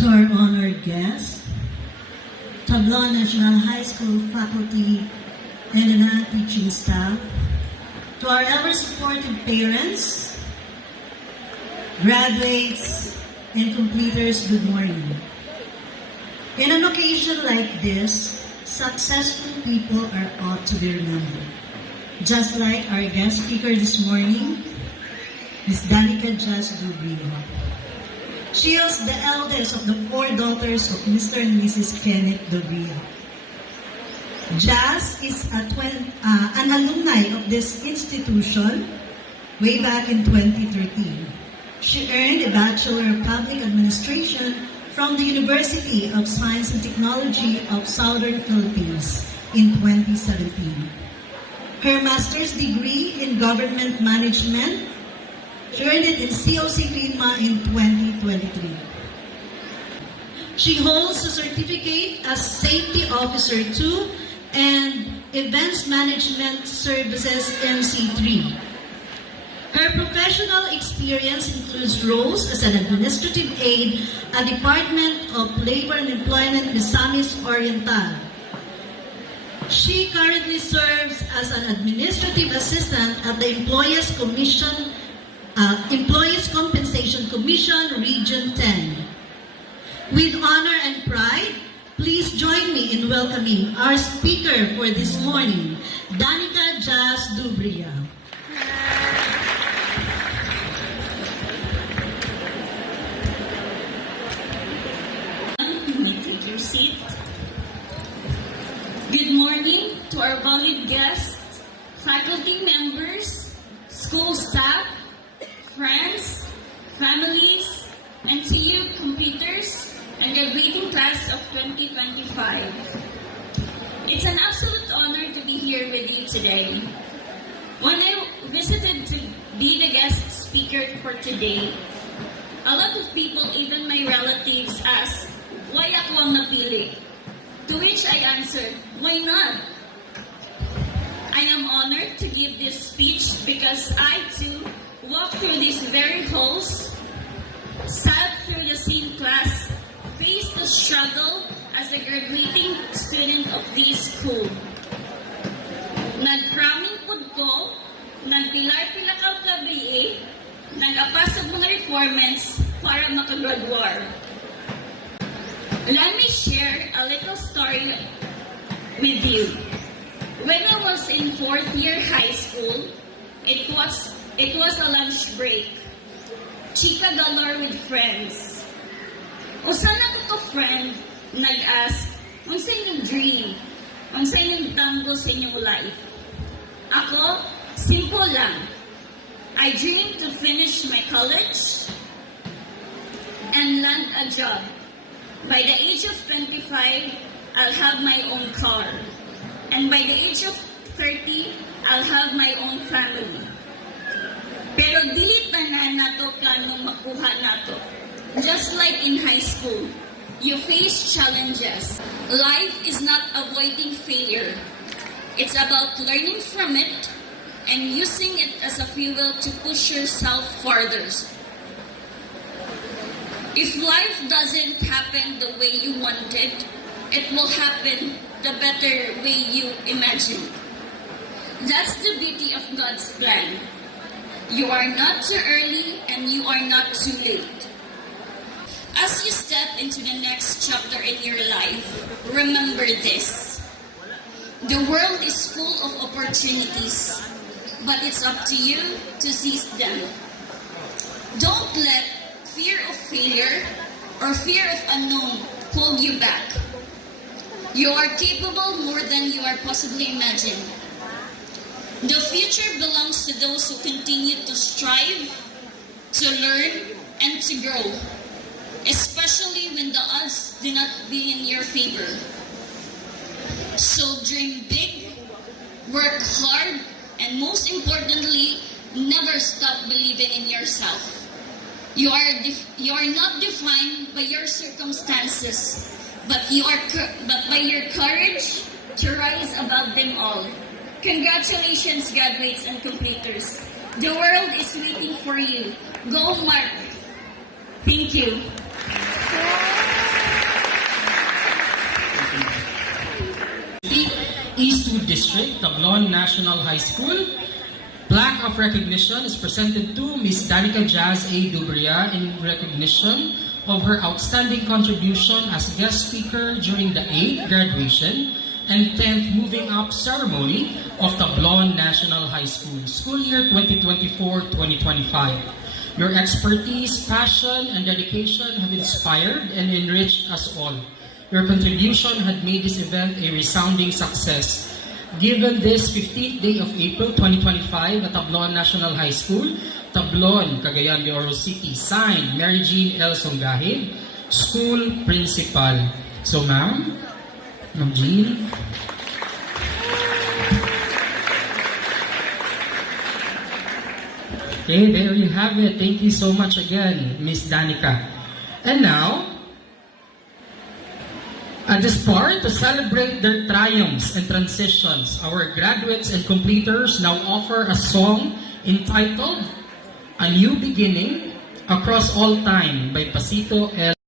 To our honored guests, Tablaw National High School faculty and non-teaching staff, to our ever-supportive parents, graduates, and completers, good morning. In an occasion like this, successful people are ought to be remembered. Just like our guest speaker this morning, Ms. Danica Jazz Dubrio. She is the eldest of the 4 daughters of Mr. and Mrs. Kenneth Dubrio. Jazz is an alumni of this institution way back in 2013. She earned a Bachelor of Public Administration from the University of Science and Technology of Southern Philippines in 2017. Her master's degree in Government Management, she earned it in COC FINMA in 2023. She holds a certificate as Safety Officer 2 and Events Management Services MC3. Her professional experience includes roles as an administrative aide at Department of Labor and Employment, Misamis Oriental. She currently serves as an administrative assistant at the Employees Compensation Commission, Region 10. With honor and pride, please join me in welcoming our speaker for this morning, Danica Jazz Dubrio. You may take your seat. Good morning to our valued guests, faculty members, school staff, friends, families, and to you completers and graduating class of 2025. It's an absolute honor to be here with you today. When I visited to be the guest speaker for today, a lot of people, even my relatives, asked, why ako ang napili? To which I answered, why not? I am honored to give this speech because I too walked through these very halls, sat through the same class, faced the struggle as a graduating student of this school. Nag-cramming pod ko, nagpilay-pila ka BA, nag-apasag mga requirements para makagraduar. Let me share a little story with you. When I was in 4th year high school, it was a lunch break. Chika dollar with friends. Usan ako to friend nag-ask, unsa inyong dream? Unsa inyong tango sa inyong life? Ako, simple lang. I dream to finish my college and land a job. By the age of 25, I'll have my own car. And by the age of 30, I'll have my own family. Pero dili tanan nato planong makuha nato. Just like in high school, you face challenges. Life is not avoiding failure. It's about learning from it and using it as a fuel to push yourself further. If life doesn't happen the way you wanted, it will happen the better way you imagined. That's the beauty of God's plan. You are not too early and you are not too late. As you step into the next chapter in your life, remember this. The world is full of opportunities, but it's up to you to seize them. Don't let fear of failure or fear of unknown hold you back. You are capable more than you are possibly imagined. The future belongs to those who continue to strive, to learn, and to grow, especially when the odds do not be in your favor. So dream big, work hard, and most importantly, never stop believing in yourself. You are not defined by your circumstances, but by your courage to rise above them all. Congratulations, graduates and completers. The world is waiting for you. Go, Mark. Thank you. District, Tablon National High School. Plaque of recognition is presented to Ms. Danica Jazz A. Dubria in recognition of her outstanding contribution as guest speaker during the 8th graduation and 10th moving up ceremony of Tablon National High School, school year 2024-2025. Your expertise, passion, and dedication have inspired and enriched us all. Your contribution had made this event a resounding success. Given this 15th day of April 2025 at Tablon National High School, Tablon, Cagayan de Oro City, signed Mary Jean L. Songahid, School Principal. So ma'am, Ma'am Jean. Okay, there you have it. Thank you so much again, Miss Danica. And now, at this part, to celebrate their triumphs and transitions, our graduates and completers now offer a song entitled A New Beginning Across All Time by Pasito L.